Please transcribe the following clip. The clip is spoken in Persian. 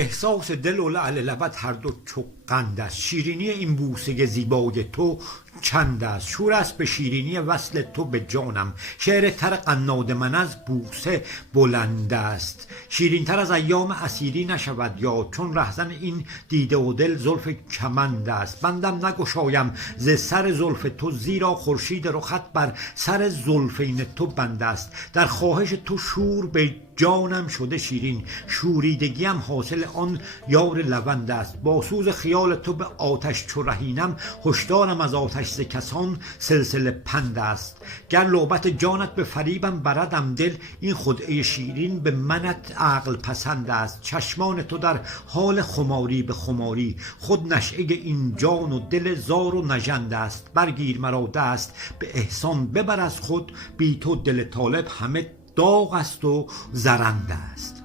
احساس دل و لعل لبت هر دو چو قند است. شیرینی این بوسه زیبای تو چند است. شور است به شیرینی وصل تو به جانم. شعر تر قناد من از بوسه بلند است. شیرین تر از ایام اسیری نشود یاد، چون رهزن این دیده و دل زلف کمند است. بندم نگشایم ز سر زلف تو، زیرا خورشید رخت بر سر زلفین تو بند است. در خواهش تو شور به جانم شده شیرین، شوریدگیم حاصل آن یار لوند است. با سوز خیال تو به آتش چو رهینم، هشدارم از آتش ز کسان سلسله پند است. گر لعبت جانت به فریبم بردم دل، این خدعه شیرین به منت عقل پسند است. چشمان تو در حال خماری به خماری، خود نشأه این جان و دل زار و نژند است. برگیر مرا دست به احسان ببر از خود، بی تو دل طالب همه داغ است و زرند است.